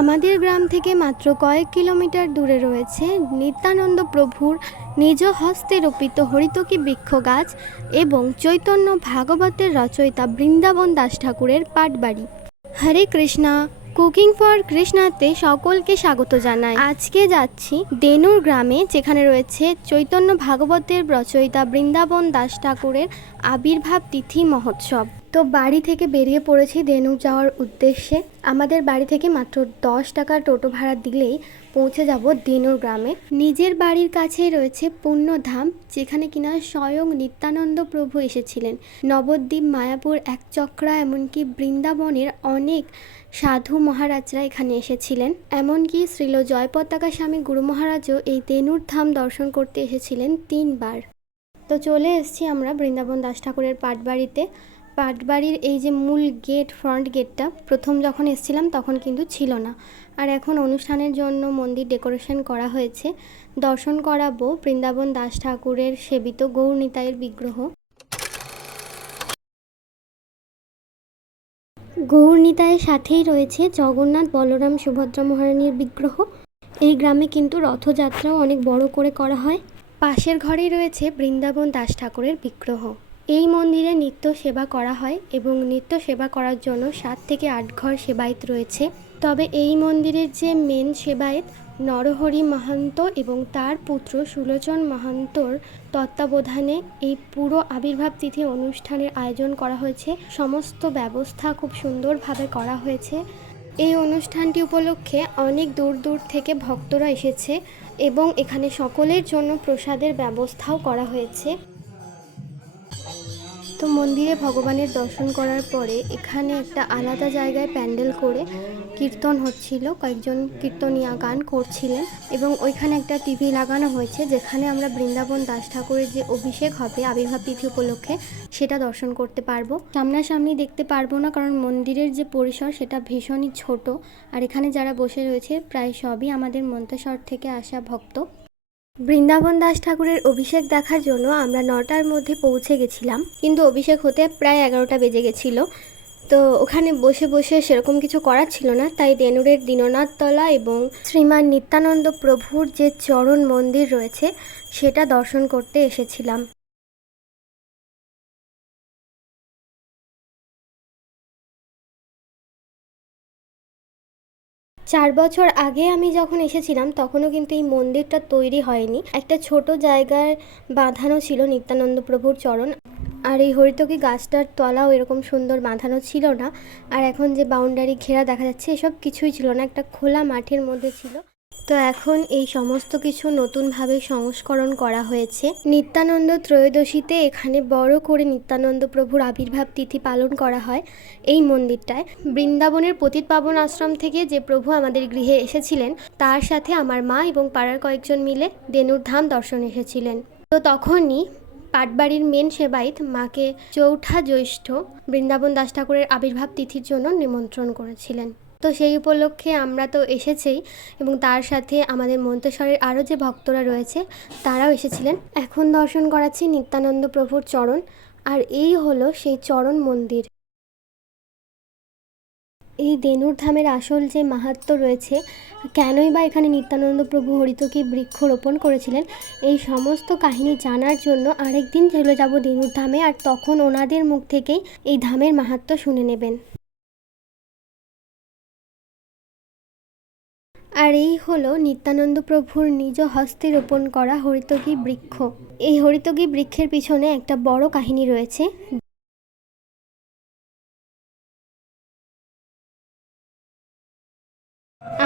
আমাদের গ্রাম থেকে মাত্র কয়েক কিলোমিটার দূরে রয়েছে নিত্যানন্দ প্রভুর নিজ হস্তে রোপিত হরিতকি বৃক্ষ গাছ এবং চৈতন্য ভাগবতের রচয়িতা বৃন্দাবন দাস ঠাকুরের পাটবাড়ি। হরে কৃষ্ণা, কুকিং ফর কৃষ্ণাতে সকলকে স্বাগত জানাই। আজকে যাচ্ছি দেনুর গ্রামে, যেখানে রয়েছে চৈতন্য ভাগবতের রচয়িতা বৃন্দাবন দাস ঠাকুরের আবির্ভাব তিথি মহোৎসব। তো বাড়ি থেকে বেরিয়ে পড়েছি দেনুর যাওয়ার উদ্দেশ্যে। আমাদের বাড়ি থেকে মাত্র 10 টাকা টোটো ভাড়া দিলেই পৌঁছে যাব দেনুর গ্রামে। নিজের বাড়ির কাছেই রয়েছে পুণ্যধাম, যেখানে কিনা স্বয়ং নিত্যানন্দ প্রভু এসেছিলেন। নবদ্বীপ, মায়াপুর, একচক্রা, এমনকি বৃন্দাবনের অনেক সাধু মহারাজরা এখানে এসেছিলেন। এমনকি শ্রীল জয়পতাকা স্বামী গুরু মহারাজও এই দেনুর ধাম দর্শন করতে এসেছিলেন 3 বার। তো চলে এসেছি আমরা বৃন্দাবন দাস ঠাকুরের পাটবাড়িতে। পাটবাড়ির এই যে মূল গেট, ফ্রন্ট গেটটা প্রথম যখন এসেছিলাম তখন কিন্তু ছিল না, আর এখন অনুষ্ঠানের জন্য মন্দির ডেকোরেশন করা হয়েছে। দর্শন করাবো বৃন্দাবন দাস ঠাকুরের সেবিত গৌরনিতাইয়ের বিগ্রহ। গৌরনিতাইয়ের সাথেই রয়েছে জগন্নাথ, বলরাম, সুভদ্রা মহারানীর বিগ্রহ। এই গ্রামে কিন্তু রথযাত্রাও অনেক বড় করে করা হয়। পাশের ঘরেই রয়েছে বৃন্দাবন দাস ঠাকুরের বিগ্রহ। এই মন্দিরে নিত্য সেবা করা হয় এবং নিত্য সেবা করার জন্য 7 থেকে 8 ঘর সেবায়েত রয়েছে। তবে এই মন্দিরের যে মেন সেবায়েত নরহরি মাহান্ত এবং তার পুত্র সুলোচন মাহান্তর তত্ত্বাবধানে এই পুরো আবির্ভাব তিথি অনুষ্ঠানের আয়োজন করা হয়েছে। সমস্ত ব্যবস্থা খুব সুন্দরভাবে করা হয়েছে। এই অনুষ্ঠানটি উপলক্ষে অনেক দূর দূর থেকে ভক্তরা এসেছে এবং এখানে সকলের জন্য প্রসাদের ব্যবস্থাও করা হয়েছে। তো মন্দিরে ভগবানের দর্শন করার পরে এখানে একটা আলাদা জায়গায় প্যান্ডেল করে কীর্তন হচ্ছিল, কয়েকজন কীর্তনিয়া গান করছিলেন এবং ওইখানে একটা টিভি লাগানো হয়েছে, যেখানে আমরা বৃন্দাবন দাস ঠাকুরের যে অভিষেক হবে আবির্ভাব তিথি উপলক্ষে সেটা দর্শন করতে পারবো। সামনাসামনি দেখতে পারবো না, কারণ মন্দিরের যে পরিসর সেটা ভীষণই ছোট, আর এখানে যারা বসে রয়েছে প্রায় সবই আমাদের মন্তেশ্বর থেকে আসা ভক্ত। বৃন্দাবন দাস ঠাকুরের অভিষেক দেখার জন্য আমরা 9টার মধ্যে পৌঁছে গেছিলাম, কিন্তু অভিষেক হতে প্রায় 11টা বেজে গেছিলো। তো ওখানে বসে বসে সেরকম কিছু করার ছিল না, তাই দেনুরের দীননাথতলা এবং শ্রীমান নিত্যানন্দ প্রভুর যে চরণ মন্দির রয়েছে সেটা দর্শন করতে এসেছিলাম। 4 বছর আগে আমি যখন এসেছিলাম তখনও কিন্তু এই মন্দিরটা তৈরি হয়নি। একটা ছোট জায়গায় বাঁধানো ছিল নিত্যানন্দ প্রভুর চরণ, আর এই হরিতকি গাছটার তলাও এরকম সুন্দর বাঁধানো ছিল না। আর এখন যে বাউন্ডারি ঘেরা দেখা যাচ্ছে এসব কিছুই ছিল না, একটা খোলা মাঠের মধ্যে ছিল। তো এখন এই সমস্ত কিছু নতুনভাবে সংস্করণ করা হয়েছে। নিত্যানন্দ ত্রয়োদশীতে এখানে বড় করে নিত্যানন্দ প্রভুর আবির্ভাব তিথি পালন করা হয় এই মন্দিরটায়। বৃন্দাবনের পতিত পাবন আশ্রম থেকে যে প্রভু আমাদের গৃহে এসেছিলেন তার সাথে আমার মা এবং পাড়ার কয়েকজন মিলে দেনুর ধাম দর্শন এসেছিলেন। তো তখনই পাটবাড়ির মেন সেবায়েত মাকে 4ঠা জ্যৈষ্ঠ বৃন্দাবন দাস ঠাকুরের আবির্ভাব তিথির জন্য নিমন্ত্রণ করেছিলেন। তো সেই উপলক্ষে আমরা তো এসেছেই এবং তার সাথে আমাদের মন্তেশ্বরের আরও যে ভক্তরা রয়েছে তারাও এসেছিলেন। এখন দর্শন করাচ্ছি নিত্যানন্দ প্রভুর চরণ, আর এই হলো সেই চরণ মন্দির। এই দেনুর ধামের আসল যে মাহাত্ম্য রয়েছে, কেনই বা এখানে নিত্যানন্দ প্রভু হরিতকি বৃক্ষ রোপণ করেছিলেন, এই সমস্ত কাহিনী জানার জন্য আরেকদিন চলে যাব দেনুর ধামে, আর তখন ওনাদের মুখ থেকেই এই ধামের মাহাত্ম্য শুনে নেবেন। আর এই হলো নিত্যানন্দ প্রভুর নিজ হস্তে রোপণ করা হরিতকি বৃক্ষ। এই হরিতকি বৃক্ষের পিছনে একটা বড় কাহিনী রয়েছে।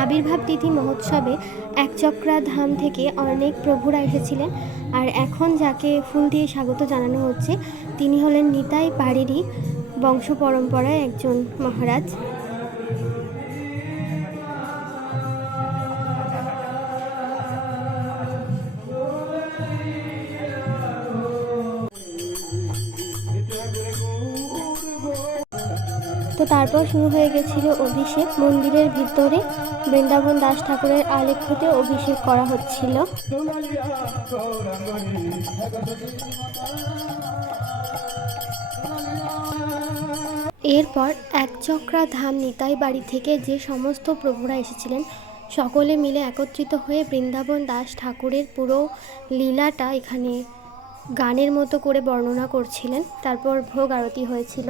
আবির্ভাব তিথি মহোৎসবে একচক্রা ধাম থেকে অনেক প্রভুরা এসেছিলেন, আর এখন যাকে ফুল দিয়ে স্বাগত জানানো হচ্ছে তিনি হলেন নিতাই পাড়েরই বংশ পরম্পরায় একজন মহারাজ। তো তারপর শুরু হয়ে গেছিল অভিষেক। মন্দিরের ভিতরে বৃন্দাবন দাস ঠাকুরের আলেখ্যতে অভিষেক করা হচ্ছিল। এরপর একচক্রা ধাম নিতাই বাড়ি থেকে যে সমস্ত প্রভুরা এসেছিলেন সকলে মিলে একত্রিত হয়ে বৃন্দাবন দাস ঠাকুরের পুরো লীলাটা এখানে গানের মতো করে বর্ণনা করছিলেন। তারপর ভোগ আরতি হয়েছিল।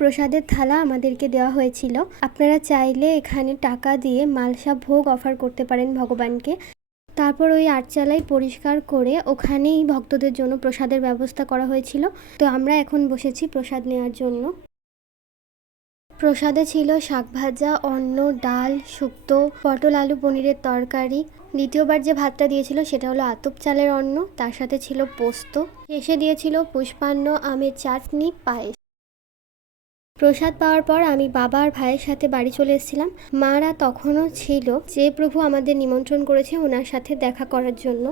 প্রসাদের থালা আমাদেরকে দেওয়া হয়েছিল। আপনারা চাইলে এখানে টাকা দিয়ে মালসা ভোগ অফার করতে পারেন ভগবানকে। তারপর ওই আটচালাই পরিষ্কার করে ওখানেই ভক্তদের জন্য প্রসাদের ব্যবস্থা করা হয়েছিল। তো আমরা এখন বসেছি প্রসাদ নেওয়ার জন্য। প্রসাদে ছিল শাক ভাজা, অন্ন, ডাল, শুক্তো, পটল আলু পনিরের তরকারি। দ্বিতীয়বার যে ভাতটা দিয়েছিল সেটা হলো আতপ চালের অন্ন, তার সাথে ছিল পোস্ত, শেষে দিয়েছিল পুষ্পান্ন, আমের চাটনি, পায়েস। প্রসাদ পাওয়ার পর আমি বাবা আর ভাইয়ের সাথে বাড়ি চলে এসেছিলাম। মারা তখনও ছিল, যে প্রভু আমাদের নিমন্ত্রণ করেছে ওনার সাথে দেখা করার জন্য।